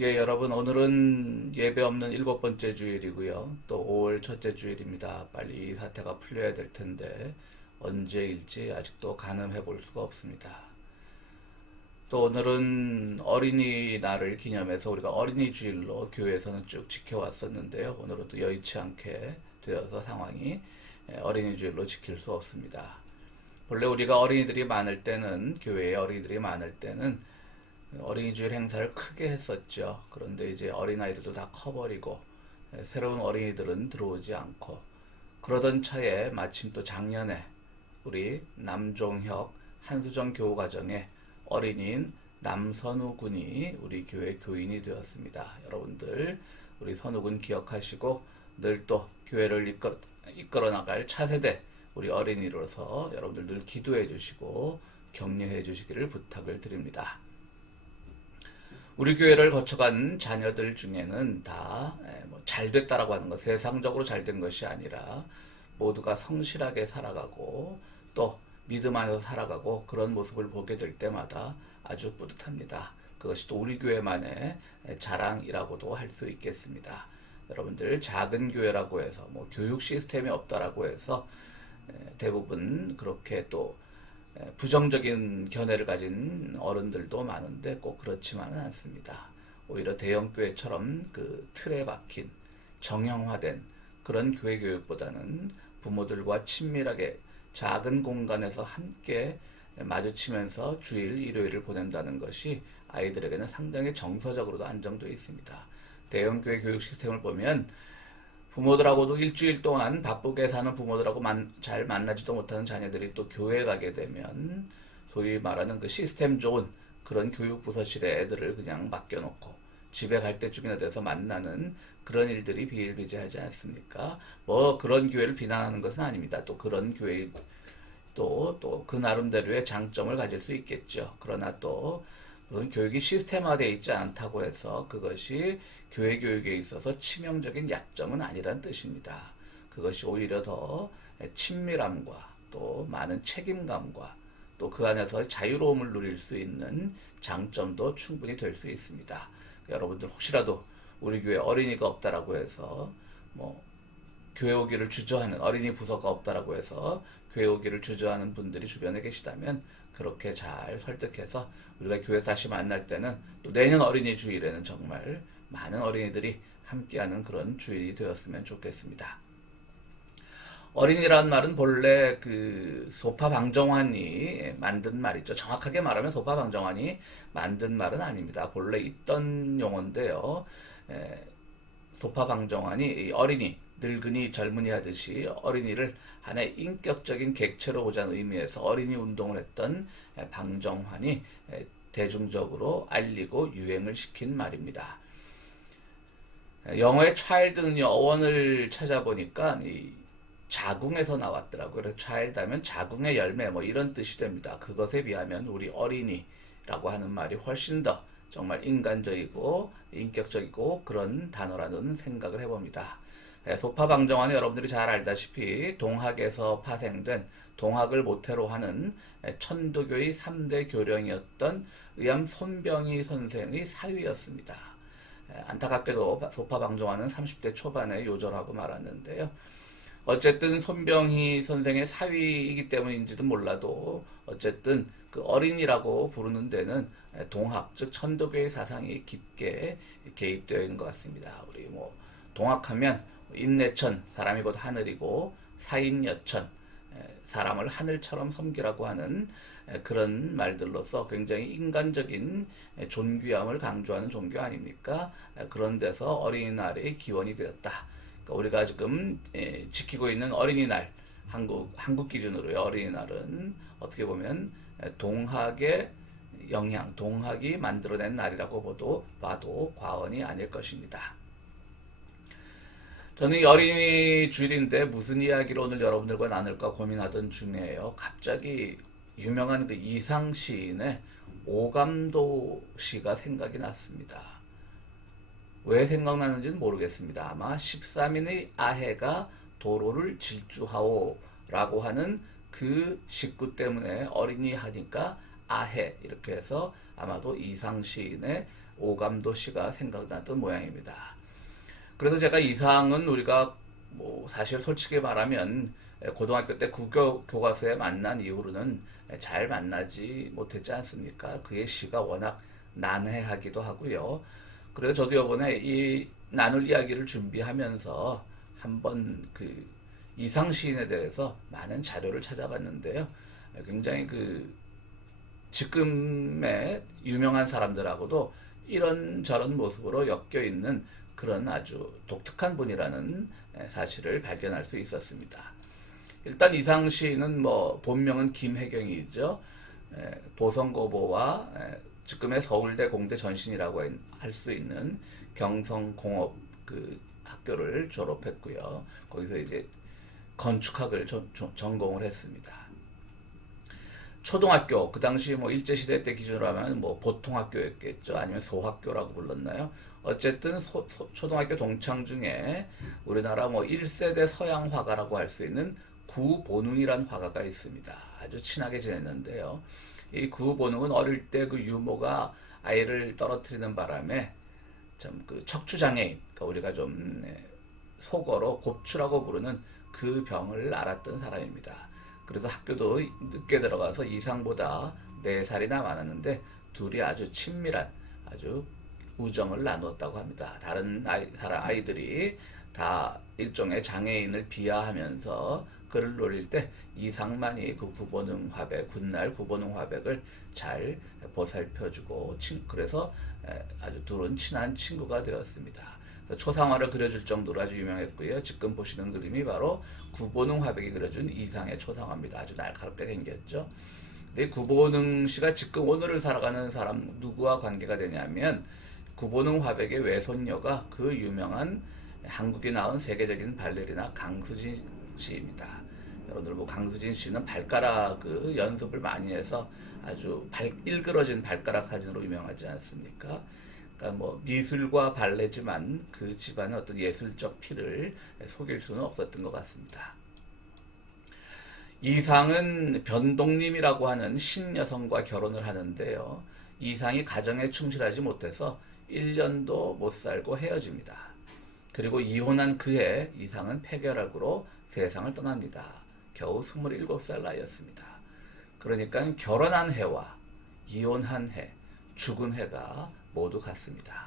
예, 여러분, 오늘은 예배 없는 7번째 주일이고요. 또 5월 첫째 주일입니다. 빨리 이 사태가 풀려야 될 텐데, 언제일지 아직도 가늠해 볼 수가 없습니다. 또 오늘은 어린이날을 기념해서 우리가 어린이 주일로 교회에서는 쭉 지켜왔었는데요. 오늘은 또 여의치 않게 되어서 상황이 어린이 주일로 지킬 수 없습니다. 본래 우리가 어린이들이 많을 때는, 교회에 어린이들이 많을 때는 어린이 주일 행사를 크게 했었죠. 그런데 이제 어린아이들도 다 커버리고 새로운 어린이들은 들어오지 않고 그러던 차에 마침 또 작년에 우리 남종혁 한수정 교우가정의 어린이인 남선우 군이 우리 교회 교인이 되었습니다. 여러분들 우리 선우 군 기억하시고 늘 또 교회를 이끌어 나갈 차세대 우리 어린이로서 여러분들 늘 기도해 주시고 격려해 주시기를 부탁을 드립니다. 우리 교회를 거쳐간 자녀들 중에는 다 잘 됐다라고 하는 것, 세상적으로 잘 된 것이 아니라 모두가 성실하게 살아가고 또 믿음 안에서 살아가고 그런 모습을 보게 될 때마다 아주 뿌듯합니다. 그것이 또 우리 교회만의 자랑이라고도 할 수 있겠습니다. 여러분들 작은 교회라고 해서 뭐 교육 시스템이 없다라고 해서 대부분 그렇게 또 부정적인 견해를 가진 어른들도 많은데 꼭 그렇지만은 않습니다. 오히려 대형교회처럼 그 틀에 박힌 정형화된 그런 교회 교육보다는 부모들과 친밀하게 작은 공간에서 함께 마주치면서 주일, 일요일을 보낸다는 것이 아이들에게는 상당히 정서적으로도 안정되어 있습니다. 대형교회 교육 시스템을 보면 부모들하고도 일주일 동안 바쁘게 사는 부모들하고 잘 만나지도 못하는 자녀들이 또 교회에 가게 되면 소위 말하는 그 시스템 좋은 그런 교육부서실에 애들을 그냥 맡겨놓고 집에 갈 때쯤이나 돼서 만나는 그런 일들이 비일비재하지 않습니까? 뭐 그런 교회를 비난하는 것은 아닙니다. 또 그런 교회 또 그 나름대로의 장점을 가질 수 있겠죠. 그러나 또 물론 교육이 시스템화되어 있지 않다고 해서 그것이 교회 교육에 있어서 치명적인 약점은 아니란 뜻입니다. 그것이 오히려 더 친밀함과 또 많은 책임감과 또 그 안에서 자유로움을 누릴 수 있는 장점도 충분히 될 수 있습니다. 여러분들 혹시라도 우리 교회 어린이가 없다라고 해서 뭐 교회 오기를 주저하는 어린이 부서가 없다라고 해서 교회 오기를 주저하는 분들이 주변에 계시다면 그렇게 잘 설득해서 우리가 교회에서 다시 만날 때는 또 내년 어린이 주일에는 정말 많은 어린이들이 함께하는 그런 주일이 되었으면 좋겠습니다. 어린이란 말은 본래 그 소파 방정환이 만든 말이죠. 정확하게 말하면 소파 방정환이 만든 말은 아닙니다. 본래 있던 용어인데요. 소파 방정환이 어린이, 늙은이, 젊은이 하듯이 어린이를 하나의 인격적인 객체로 보자는 의미에서 어린이 운동을 했던 방정환이 대중적으로 알리고 유행을 시킨 말입니다. 영어의 child는요, 어원을 찾아보니까 이 자궁에서 나왔더라고요. 그래서 child 하면 자궁의 열매 뭐 이런 뜻이 됩니다. 그것에 비하면 우리 어린이라고 하는 말이 훨씬 더 정말 인간적이고 인격적이고 그런 단어라는 생각을 해봅니다. 소파방정환은 여러분들이 잘 알다시피 동학에서 파생된 동학을 모태로 하는 천도교의 3대 교령이었던 의암 손병희 선생의 사위였습니다. 안타깝게도 소파방정환은 30대 초반에 요절하고 말았는데요. 어쨌든 손병희 선생의 사위이기 때문인지도 몰라도 어쨌든 그 어린이라고 부르는 데는 동학, 즉 천도교의 사상이 깊게 개입되어 있는 것 같습니다. 우리 뭐 동학하면 인내천, 사람이 곧 하늘이고 사인여천, 사람을 하늘처럼 섬기라고 하는 그런 말들로서 굉장히 인간적인 존귀함을 강조하는 종교 아닙니까? 그런 데서 어린이날의 기원이 되었다. 그러니까 우리가 지금 지키고 있는 어린이날, 한국 기준으로의 어린이날은 어떻게 보면 동학의 영향, 동학이 만들어낸 날이라고 봐도 과언이 아닐 것입니다. 저는 이 어린이 주일인데 무슨 이야기를 오늘 여러분들과 나눌까 고민하던 중에요. 갑자기 유명한 그 이상 시인의 오감도 시가 생각이 났습니다. 왜 생각나는지는 모르겠습니다. 아마 13인의 아해가 도로를 질주하오 라고 하는 그 식구 때문에 어린이 하니까 아해 이렇게 해서 아마도 이상 시인의 오감도 씨가 생각났던 모양입니다. 그래서 제가 이상은 우리가 뭐 사실 솔직히 말하면 고등학교 때 국어 교과서에 만난 이후로는 잘 만나지 못했지 않습니까? 그의 시가 워낙 난해하기도 하고요. 그래서 저도 이번에 이 나눌 이야기를 준비하면서 한번 그 이상 시인에 대해서 많은 자료를 찾아봤는데요. 굉장히 그 지금의 유명한 사람들하고도 이런저런 모습으로 엮여 있는 그런 아주 독특한 분이라는 사실을 발견할 수 있었습니다. 일단 이상 시인은 뭐 본명은 김혜경이죠. 보성고고와 지금의 서울대 공대 전신이라고 할 수 있는 경성공업 그 학교를 졸업했고요. 거기서 이제 건축학을 전공을 했습니다. 초등학교 그 당시 뭐 일제시대 때 기준으로 하면 뭐 보통학교였겠죠. 아니면 소학교라고 불렀나요? 어쨌든 초등학교 동창 중에 우리나라 뭐 1세대 서양 화가라고 할 수 있는 구본웅이란 화가가 있습니다. 아주 친하게 지냈는데요. 이 구본웅은 어릴 때 그 유모가 아이를 떨어뜨리는 바람에 참 그 척추장애인, 그러니까 우리가 좀 속어로 곱추라고 부르는 그 병을 앓았던 사람입니다. 그래서 학교도 늦게 들어가서 이상보다 4살이나 많았는데 둘이 아주 친밀한 아주 우정을 나누었다고 합니다. 다른 아이들이 다 일종의 장애인을 비하하면서 그를 노릴 때 이상만이 그 구본웅 화백, 훗날 구본웅 화백을 잘 보살펴주고 그래서 아주 둘은 친한 친구가 되었습니다. 초상화를 그려줄 정도로 아주 유명했고요. 지금 보시는 그림이 바로 구본웅 화백이 그려준 이상의 초상화입니다. 아주 날카롭게 생겼죠. 근데 구본웅 씨가 지금 오늘을 살아가는 사람 누구와 관계가 되냐면 구본웅 화백의 외손녀가 그 유명한 한국이 낳은 세계적인 발레리나 강수진 씨입니다. 여러분들 뭐 강수진 씨는 발가락 그 연습을 많이 해서 아주 일그러진 발가락 사진으로 유명하지 않습니까? 그러니까 뭐 미술과 발레지만 그 집안의 어떤 예술적 피를 속일 수는 없었던 것 같습니다. 이상은 변동님이라고 하는 신여성과 결혼을 하는데요. 이상이 가정에 충실하지 못해서 1년도 못 살고 헤어집니다. 그리고 이혼한 그해 이상은 폐결핵으로 세상을 떠납니다. 겨우 27살 나이였습니다. 그러니까 결혼한 해와 이혼한 해, 죽은 해가 모두 같습니다.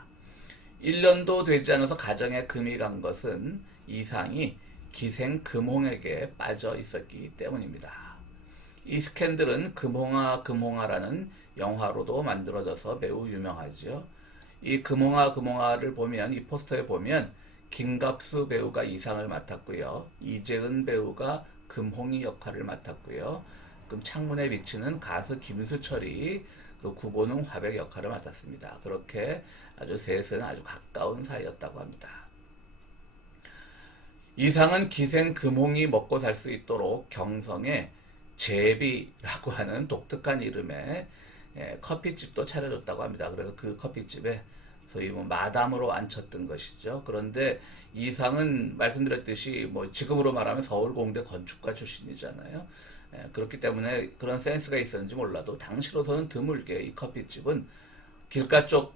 1년도 되지 않아서 가정에 금이 간 것은 이상이 기생금홍에게 빠져 있었기 때문입니다. 이 스캔들은 금홍아라는 영화로도 만들어져서 매우 유명하죠. 이 금홍아를 보면 이 포스터에 보면 김갑수 배우가 이상을 맡았고요. 이재은 배우가 금홍이 역할을 맡았고요. 그럼 창문에 비치는 가수 김수철이 그 구본웅 화백 역할을 맡았습니다. 그렇게 아주 셋은 아주 가까운 사이였다고 합니다. 이상은 기생 금홍이 먹고 살 수 있도록 경성에 제비라고 하는 독특한 이름의 커피집도 차려줬다고 합니다. 그래서 그 커피집에 소위 뭐 마담으로 앉혔던 것이죠. 그런데 이상은 말씀드렸듯이 뭐 지금으로 말하면 서울공대 건축가 출신이잖아요. 그렇기 때문에 그런 센스가 있었는지 몰라도 당시로서는 드물게 이 커피집은 길가 쪽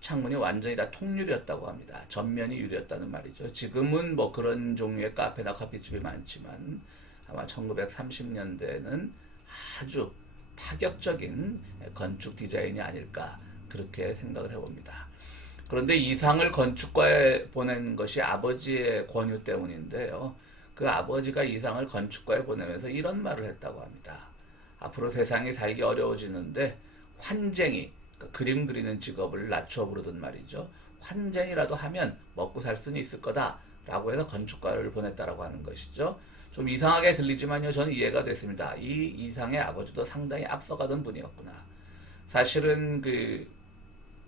창문이 완전히 다 통유리였다고 합니다. 전면이 유리였다는 말이죠. 지금은 뭐 그런 종류의 카페나 커피집이 많지만 아마 1930년대에는 아주 파격적인 건축 디자인이 아닐까 그렇게 생각을 해봅니다. 그런데 이상을 건축과에 보낸 것이 아버지의 권유 때문인데요. 그 아버지가 이상을 건축과에 보내면서 이런 말을 했다고 합니다. 앞으로 세상이 살기 어려워지는데 환쟁이, 그러니까 그림 그리는 직업을 낮춰 부르던 말이죠. 환쟁이라도 하면 먹고 살 수는 있을 거다 라고 해서 건축과를 보냈다라고 하는 것이죠. 좀 이상하게 들리지만요, 저는 이해가 됐습니다. 이 이상의 아버지도 상당히 앞서가던 분이었구나. 사실은 그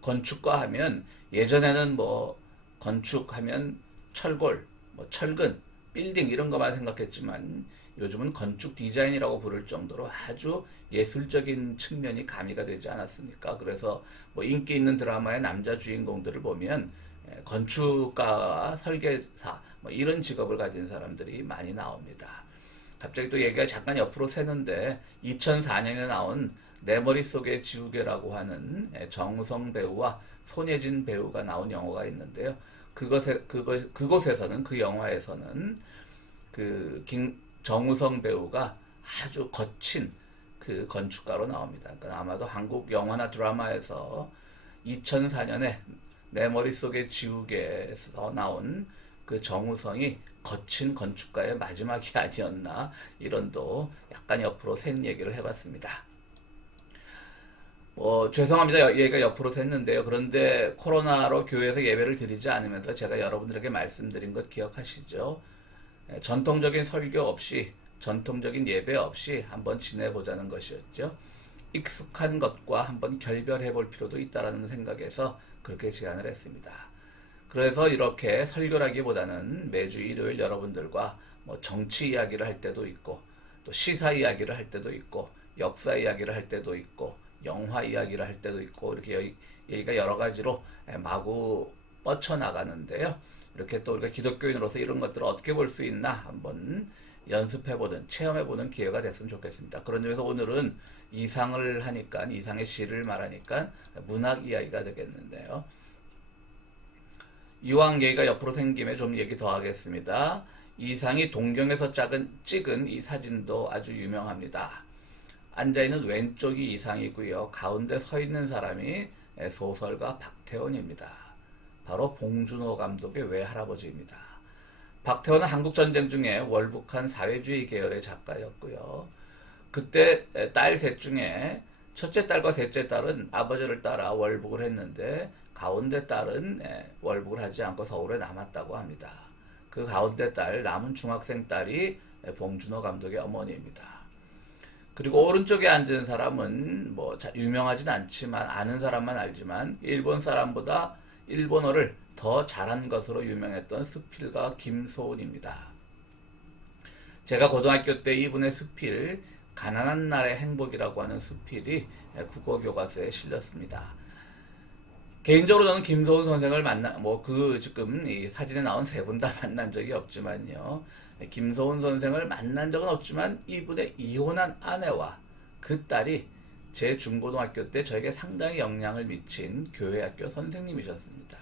건축과 하면 예전에는 뭐 건축하면 철골, 뭐 철근, 빌딩 이런 것만 생각했지만 요즘은 건축 디자인이라고 부를 정도로 아주 예술적인 측면이 가미가 되지 않았습니까? 그래서 뭐 인기 있는 드라마의 남자 주인공들을 보면 건축가와 설계사 뭐 이런 직업을 가진 사람들이 많이 나옵니다. 갑자기 또 얘기가 잠깐 옆으로 새는데 2004년에 나온 내 머릿속의 지우개라고 하는 정우성 배우와 손예진 배우가 나온 영화가 있는데요. 그곳에서는, 그 영화에서는 정우성 배우가 아주 거친 그 건축가로 나옵니다. 그러니까 아마도 한국 영화나 드라마에서 2004년에 내 머릿속의 지우개에서 나온 그 정우성이 거친 건축가의 마지막이 아니었나, 이런 또 약간 옆으로 샌 얘기를 해봤습니다. 죄송합니다. 얘가 옆으로 샜는데요. 그런데 코로나로 교회에서 예배를 드리지 않으면서 제가 여러분들에게 말씀드린 것 기억하시죠? 전통적인 설교 없이, 전통적인 예배 없이 한번 지내보자는 것이었죠. 익숙한 것과 한번 결별해 볼 필요도 있다라는 생각에서 그렇게 제안을 했습니다. 그래서 이렇게 설교라기보다는 매주 일요일 여러분들과 정치 이야기를 할 때도 있고, 또 시사 이야기를 할 때도 있고, 역사 이야기를 할 때도 있고, 영화 이야기를 할 때도 있고, 이렇게 얘기가 여러 가지로 마구 뻗쳐나가는데요. 이렇게 또 우리가 기독교인으로서 이런 것들을 어떻게 볼 수 있나 한번 연습해보는, 체험해보는 기회가 됐으면 좋겠습니다. 그런 점에서 오늘은 이상을 하니까, 이상의 시를 말하니까 문학 이야기가 되겠는데요. 이왕 얘기가 옆으로 생김에 좀 얘기 더 하겠습니다. 이상이 동경에서 찍은 이 사진도 아주 유명합니다. 앉아있는 왼쪽이 이상이고요. 가운데 서 있는 사람이 소설가 박태원입니다. 바로 봉준호 감독의 외할아버지입니다. 박태원은 한국전쟁 중에 월북한 사회주의 계열의 작가였고요. 그때 딸 셋 중에 첫째 딸과 셋째 딸은 아버지를 따라 월북을 했는데, 가운데 딸은 월북을 하지 않고 서울에 남았다고 합니다. 그 가운데 딸, 남은 중학생 딸이 봉준호 감독의 어머니입니다. 그리고 오른쪽에 앉은 사람은 유명하진 않지만, 아는 사람만 알지만 일본 사람보다 일본어를 더 잘한 것으로 유명했던 수필가 김소은입니다. 제가 고등학교 때 이분의 수필, 가난한 날의 행복이라고 하는 수필이 국어 교과서에 실렸습니다. 개인적으로 저는 김소은 선생을 지금 이 사진에 나온 세 분 다 만난 적이 없지만요. 김소은 선생을 만난 적은 없지만 이분의 이혼한 아내와 그 딸이 제 중고등학교 때 저에게 상당히 영향을 미친 교회학교 선생님이셨습니다.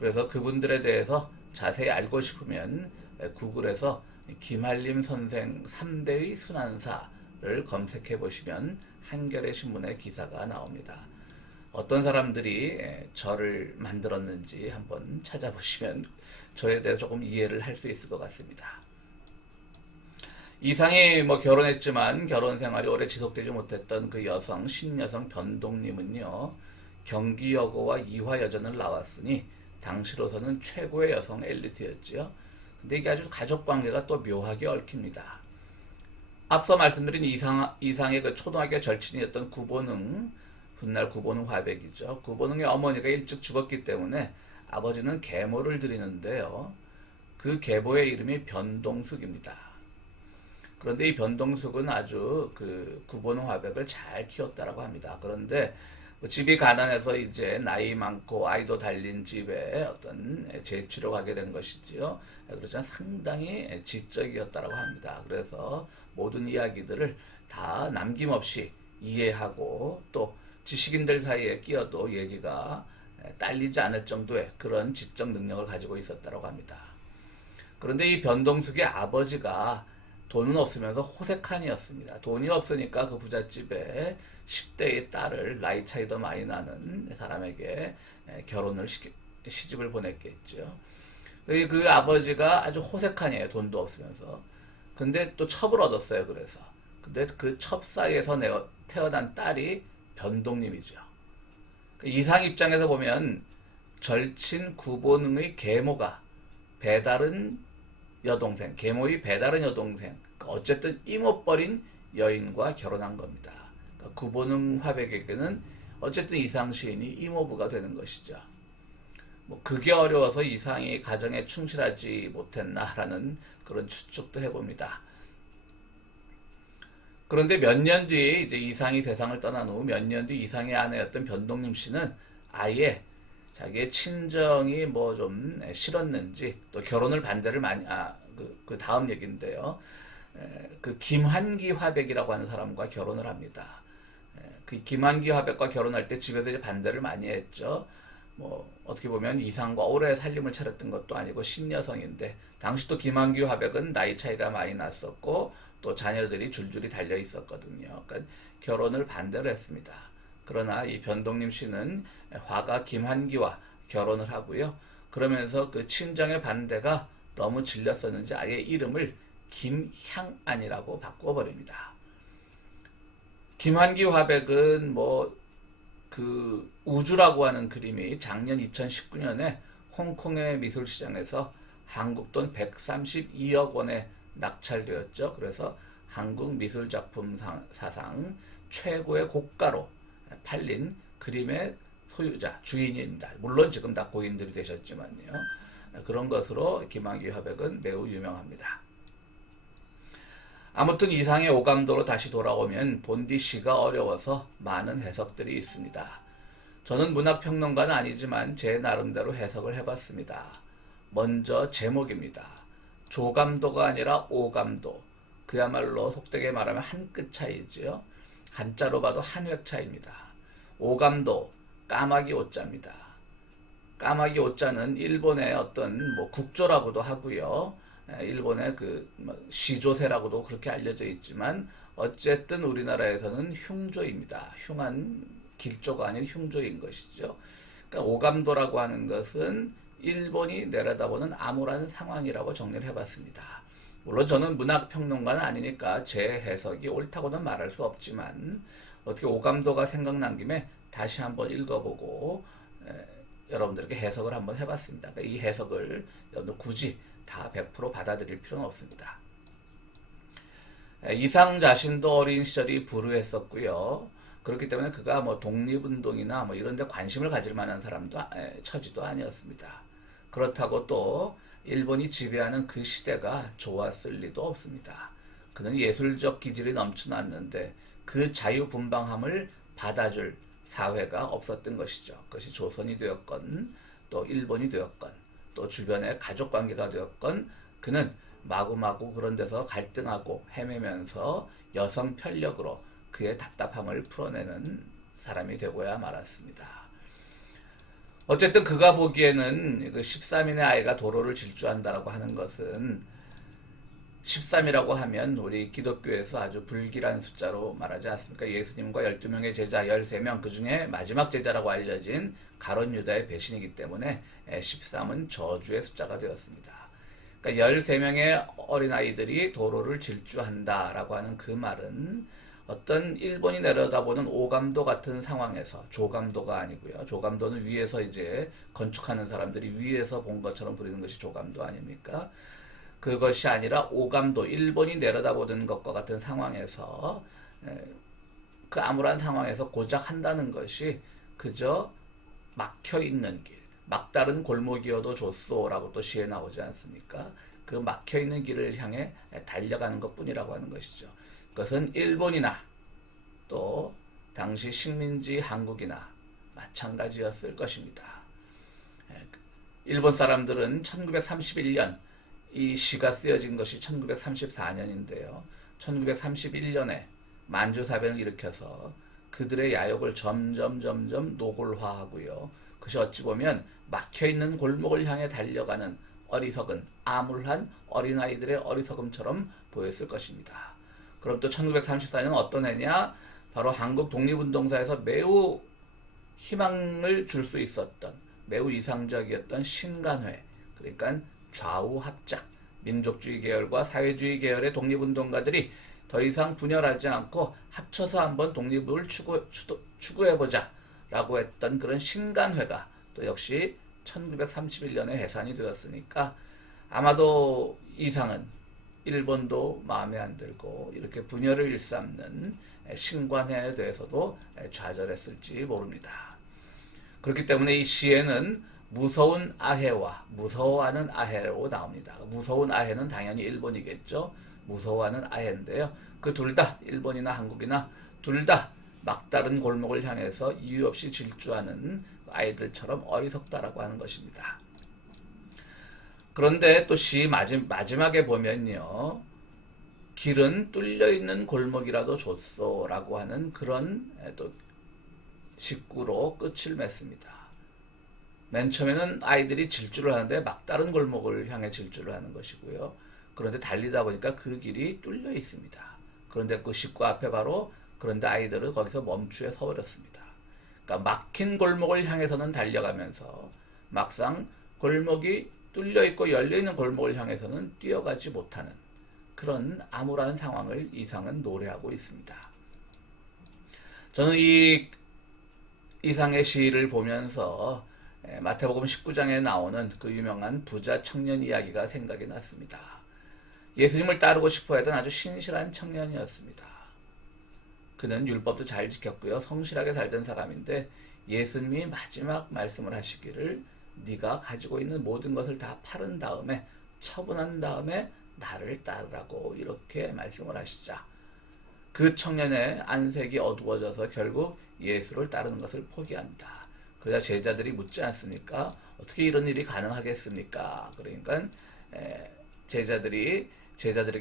그래서 그분들에 대해서 자세히 알고 싶으면 구글에서 김한림 선생 3대의 순환사를 검색해 보시면 한겨레 신문의 기사가 나옵니다. 어떤 사람들이 저를 만들었는지 한번 찾아보시면 저에 대해 조금 이해를 할 수 있을 것 같습니다. 이상이 결혼했지만 결혼 생활이 오래 지속되지 못했던 그 여성, 신여성 변동님은요, 경기여고와 이화여전을 나왔으니 당시로서는 최고의 여성 엘리트였지요. 근데 이게 아주 가족 관계가 또 묘하게 얽힙니다. 앞서 말씀드린 이상의 그 초등학교 절친이었던 구본흥, 훗날 구본흥 화백이죠. 구본흥의 어머니가 일찍 죽었기 때문에 아버지는 계모를 드리는데요. 그 계모의 이름이 변동숙입니다. 그런데 이 변동숙은 아주 그 구본흥 화백을 잘 키웠다라고 합니다. 그런데 집이 가난해서 이제 나이 많고 아이도 달린 집에 어떤 재취로 가게 된 것이지요. 그렇지만 상당히 지적이었다라고 합니다. 그래서 모든 이야기들을 다 남김없이 이해하고, 또 지식인들 사이에 끼어도 얘기가 딸리지 않을 정도의 그런 지적 능력을 가지고 있었다고 합니다. 그런데 이 변동숙의 아버지가 돈은 없으면서 호색한이었습니다. 돈이 없으니까 그 부잣집에 10대의 딸을, 나이 차이도 많이 나는 사람에게 시집을 보냈겠죠. 그 아버지가 아주 호색한이에요. 돈도 없으면서. 근데 또 첩을 얻었어요. 그래서. 근데 그 첩 사이에서 태어난 딸이 변동님이죠. 이상 입장에서 보면 절친 구본흥의 계모가 배다른 여동생, 계모의 배다른 여동생, 어쨌든 이모뻘인 여인과 결혼한 겁니다. 그러니까 구본흥 화백에게는 어쨌든 이상 시인이 이모부가 되는 것이죠. 그게 어려워서 이상이 가정에 충실하지 못했나라는 그런 추측도 해봅니다. 그런데 몇 년 뒤에 이제 이상이 세상을 떠난 후 몇 년 뒤 이상의 아내였던 변동님 씨는 아예 자기의 친정이 좀 싫었는지, 또 결혼을 반대를 많이, 그 다음 얘기인데요. 그 김환기 화백이라고 하는 사람과 결혼을 합니다. 그 김한기 화백과 결혼할 때 집에서 이제 반대를 많이 했죠. 뭐 어떻게 보면 이상과 오래 살림을 차렸던 것도 아니고 신여성인데 당시 또 김한기 화백은 나이 차이가 많이 났었고 또 자녀들이 줄줄이 달려 있었거든요. 그러니까 결혼을 반대를 했습니다. 그러나 이 변동림 씨는 화가 김한기와 결혼을 하고요. 그러면서 그 친정의 반대가 너무 질렸었는지 아예 이름을 김향안이라고 바꿔버립니다. 김한기 화백은 뭐 그 우주라고 하는 그림이 작년 2019년에 홍콩의 미술시장에서 한국 돈 132억 원에 낙찰되었죠. 그래서 한국 미술작품 사상 최고의 고가로 팔린 그림의 소유자, 주인입니다. 물론 지금 다 고인들이 되셨지만요. 그런 것으로 김한기 화백은 매우 유명합니다. 아무튼 이상의 오감도로 다시 돌아오면 본디 씨가 어려워서 많은 해석들이 있습니다. 저는 문학평론가는 아니지만 제 나름대로 해석을 해봤습니다. 먼저 제목입니다. 조감도가 아니라 오감도. 그야말로 속되게 말하면 한 끗 차이지요. 한자로 봐도 한 획 차이입니다. 오감도, 까마귀 오자입니다. 까마귀 오자는 일본의 어떤 뭐 국조라고도 하고요. 일본의 그 시조세라고도 그렇게 알려져 있지만 어쨌든 우리나라에서는 흉조입니다. 흉한 길조가 아닌 흉조인 것이죠. 그러니까 오감도라고 하는 것은 일본이 내려다보는 암울한 상황이라고 정리를 해봤습니다. 물론 저는 문학평론가는 아니니까 제 해석이 옳다고는 말할 수 없지만 어떻게 오감도가 생각난 김에 다시 한번 읽어보고 여러분들에게 해석을 한번 해봤습니다. 그러니까 이 해석을 여러분들 굳이 다 100% 받아들일 필요는 없습니다. 이상 자신도 어린 시절이 불우했었고요. 그렇기 때문에 그가 뭐 독립운동이나 뭐 이런 데 관심을 가질 만한 사람도 처지도 아니었습니다. 그렇다고 또 일본이 지배하는 그 시대가 좋았을 리도 없습니다. 그는 예술적 기질이 넘쳐났는데 그 자유분방함을 받아줄 사회가 없었던 것이죠. 그것이 조선이 되었건 또 일본이 되었건 또 주변의 가족관계가 되었건 그는 마구마구 그런 데서 갈등하고 헤매면서 여성 편력으로 그의 답답함을 풀어내는 사람이 되고야 말았습니다. 어쨌든 그가 보기에는 그 13인의 아이가 도로를 질주한다라고 하는 것은 13이라고 하면 우리 기독교에서 아주 불길한 숫자로 말하지 않습니까? 예수님과 12명의 제자 13명 그 중에 마지막 제자라고 알려진 가룟 유다의 배신이기 때문에 13은 저주의 숫자가 되었습니다. 그러니까 13명의 어린아이들이 도로를 질주한다라고 하는 그 말은 어떤 일본이 내려다보는 오감도 같은 상황에서 조감도가 아니고요. 조감도는 위에서 이제 건축하는 사람들이 위에서 본 것처럼 부리는 것이 조감도 아닙니까? 그것이 아니라 오감도, 일본이 내려다보는 것과 같은 상황에서 그 암울한 상황에서 고작 한다는 것이 그저 막혀있는 길, 막다른 골목이어도 좋소라고 또 시에 나오지 않습니까? 그 막혀있는 길을 향해 달려가는 것뿐이라고 하는 것이죠. 그것은 일본이나 또 당시 식민지 한국이나 마찬가지였을 것입니다. 일본 사람들은 1931년 이 시가 쓰여진 것이 1934년인데요. 1931년에 만주사변을 일으켜서 그들의 야욕을 점점 노골화하고요. 그것이 어찌 보면 막혀있는 골목을 향해 달려가는 어리석은 암울한 어린아이들의 어리석음처럼 보였을 것입니다. 그럼 또 1934년은 어떤 해냐? 바로 한국 독립운동사에서 매우 희망을 줄 수 있었던 매우 이상적이었던 신간회, 그러니까 좌우 합작, 민족주의 계열과 사회주의 계열의 독립운동가들이 더 이상 분열하지 않고 합쳐서 한번 독립을 추구해보자 라고 했던 그런 신간회가 또 역시 1931년에 해산이 되었으니까 아마도 이상은 일본도 마음에 안 들고 이렇게 분열을 일삼는 신관회에 대해서도 좌절했을지 모릅니다. 그렇기 때문에 이 시에는 무서운 아해와 무서워하는 아해로 나옵니다. 무서운 아해는 당연히 일본이겠죠. 무서워하는 아해인데요. 그 둘 다 일본이나 한국이나 둘 다 막다른 골목을 향해서 이유 없이 질주하는 아이들처럼 어리석다라고 하는 것입니다. 그런데 또 시 마지막에 보면요. 길은 뚫려 있는 골목이라도 줬소라고 하는 그런 또 식구로 끝을 맺습니다. 맨 처음에는 아이들이 질주를 하는데 막다른 골목을 향해 질주를 하는 것이고요. 그런데 달리다 보니까 그 길이 뚫려 있습니다. 그런데 그 식구 앞에 바로 그런데 아이들은 거기서 멈추어 서버렸습니다. 그러니까 막힌 골목을 향해서는 달려가면서 막상 골목이 뚫려 있고 열려 있는 골목을 향해서는 뛰어가지 못하는 그런 암울한 상황을 이상은 노래하고 있습니다. 저는 이 이상의 시를 보면서 마태복음 19장에 나오는 그 유명한 부자 청년 이야기가 생각이 났습니다. 예수님을 따르고 싶어 하던 아주 신실한 청년이었습니다. 그는 율법도 잘 지켰고요. 성실하게 살던 사람인데 예수님이 마지막 말씀을 하시기를 네가 가지고 있는 모든 것을 다 팔은 다음에 처분한 다음에 나를 따르라고 이렇게 말씀을 하시자 그 청년의 안색이 어두워져서 결국 예수를 따르는 것을 포기합니다. 그러자 제자들이 묻지 않습니까? 어떻게 이런 일이 가능하겠습니까? 그러니까 제자들에게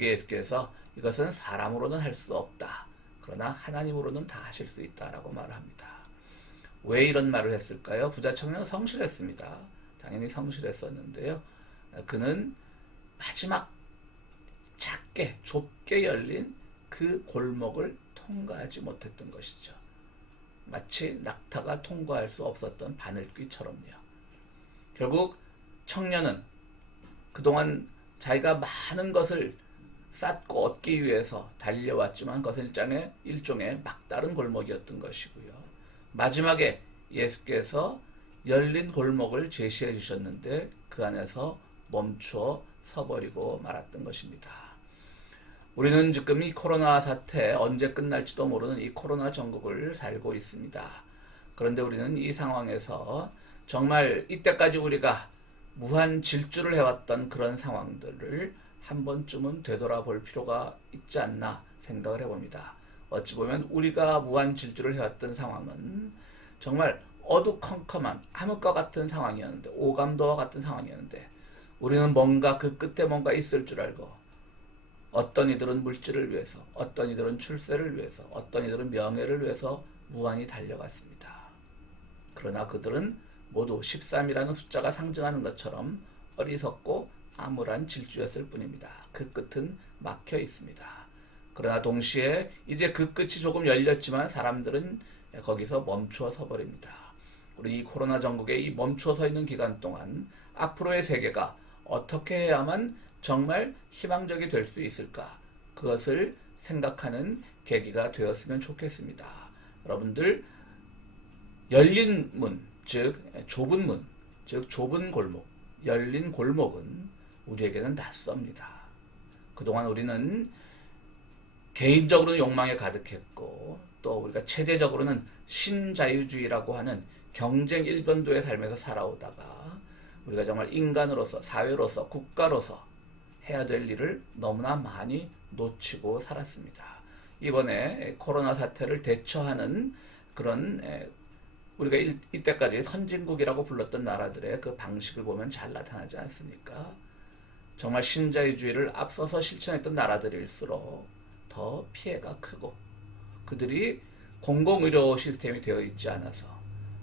예수께서 이것은 사람으로는 할 수 없다. 그러나 하나님으로는 다 하실 수 있다라고 말을 합니다. 왜 이런 말을 했을까요? 부자 청년은 성실했습니다. 당연히 성실했었는데요. 그는 마지막 작게 좁게 열린 그 골목을 통과하지 못했던 것이죠. 마치 낙타가 통과할 수 없었던 바늘귀처럼요. 결국 청년은 그동안 자기가 많은 것을 쌓고 얻기 위해서 달려왔지만 그것은 일종의 막다른 골목이었던 것이고요. 마지막에 예수께서 열린 골목을 제시해 주셨는데 그 안에서 멈추어 서버리고 말았던 것입니다. 우리는 지금 이 코로나 사태 언제 끝날지도 모르는 이 코로나 전국을 살고 있습니다. 그런데 우리는 이 상황에서 정말 이때까지 우리가 무한 질주를 해왔던 그런 상황들을 한 번쯤은 되돌아볼 필요가 있지 않나 생각을 해봅니다. 어찌 보면 우리가 무한 질주를 해왔던 상황은 정말 어두컴컴한 암흑과 같은 상황이었는데 오감도와 같은 상황이었는데 우리는 뭔가 그 끝에 뭔가 있을 줄 알고 어떤 이들은 물질을 위해서 어떤 이들은 출세를 위해서 어떤 이들은 명예를 위해서 무한히 달려갔습니다. 그러나 그들은 모두 13이라는 숫자가 상징하는 것처럼 어리석고 암울한 질주였을 뿐입니다. 그 끝은 막혀 있습니다. 그러나 동시에 이제 그 끝이 조금 열렸지만 사람들은 거기서 멈추어 서버립니다. 우리 이 코로나 전국에 이 멈추어 서 있는 기간 동안 앞으로의 세계가 어떻게 해야만 정말 희망적이 될 수 있을까? 그것을 생각하는 계기가 되었으면 좋겠습니다. 여러분들 열린 문, 즉 좁은 문, 즉 좁은 골목, 열린 골목은 우리에게는 낯섭니다. 그동안 우리는 개인적으로 욕망에 가득했고 또 우리가 체제적으로는 신자유주의라고 하는 경쟁 일변도의 삶에서 살아오다가 우리가 정말 인간으로서 사회로서 국가로서 해야 될 일을 너무나 많이 놓치고 살았습니다. 이번에 코로나 사태를 대처하는 그런 우리가 이때까지 선진국이라고 불렀던 나라들의 그 방식을 보면 잘 나타나지 않습니까? 정말 신자유주의를 앞서서 실천했던 나라들일수록 더 피해가 크고 그들이 공공의료 시스템이 되어 있지 않아서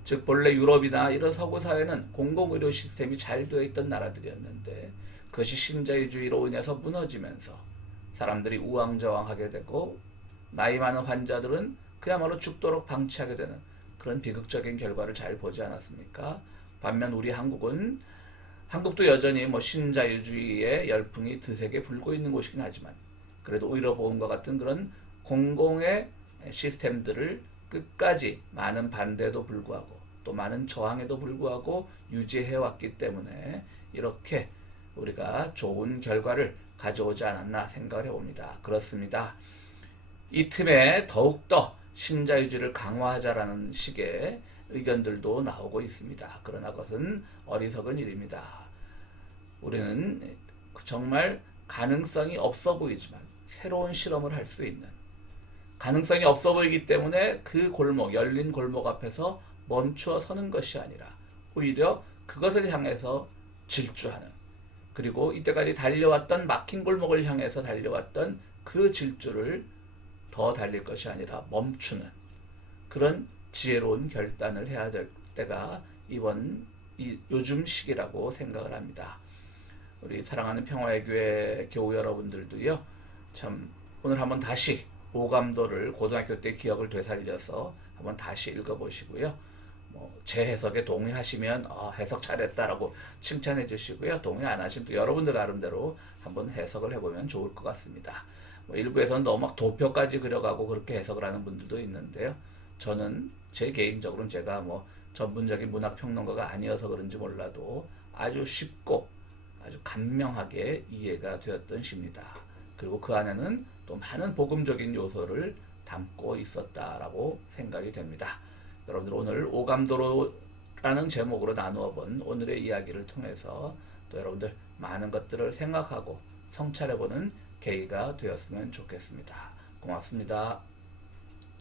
즉 본래 유럽이나 이런 서구 사회는 공공의료 시스템이 잘 되어 있던 나라들이었는데 그것이 신자유주의로 인해서 무너지면서 사람들이 우왕좌왕하게 되고 나이 많은 환자들은 그야말로 죽도록 방치하게 되는 그런 비극적인 결과를 잘 보지 않았습니까? 반면 우리 한국도 여전히 신자유주의의 열풍이 드세게 불고 있는 곳이긴 하지만 그래도 의료보험과 같은 그런 공공의 시스템들을 끝까지 많은 반대에도 불구하고 또 많은 저항에도 불구하고 유지해왔기 때문에 이렇게 우리가 좋은 결과를 가져오지 않았나 생각을 해봅니다. 그렇습니다. 이 틈에 더욱더 신자유주의를 강화하자라는 식의 의견들도 나오고 있습니다. 그러나 그것은 어리석은 일입니다. 우리는 정말 가능성이 없어 보이지만 새로운 실험을 할 수 있는 가능성이 없어 보이기 때문에 그 골목, 열린 골목 앞에서 멈추어 서는 것이 아니라 오히려 그것을 향해서 질주하는 그리고 이때까지 달려왔던 막힌 골목을 향해서 달려왔던 그 질주를 더 달릴 것이 아니라 멈추는 그런 지혜로운 결단을 해야 될 때가 요즘 시기라고 생각을 합니다. 우리 사랑하는 평화의 교회 교우 여러분들도요, 참 오늘 한번 다시 오감도를 고등학교 때 기억을 되살려서 한번 다시 읽어보시고요. 제 해석에 동의하시면 해석 잘했다라고 칭찬해 주시고요. 동의 안 하시면 또 여러분들 나름대로 한번 해석을 해보면 좋을 것 같습니다. 일부에서는 너무 막 도표까지 그려가고 그렇게 해석을 하는 분들도 있는데요. 저는 개인적으로는 제가 전문적인 문학 평론가가 아니어서 그런지 몰라도 아주 쉽고 아주 간명하게 이해가 되었던 시입니다. 그리고 그 안에는 또 많은 복음적인 요소를 담고 있었다라고 생각이 됩니다. 여러분들 오늘 오감도로라는 제목으로 나누어 본 오늘의 이야기를 통해서 또 여러분들 많은 것들을 생각하고 성찰해보는 계기가 되었으면 좋겠습니다. 고맙습니다.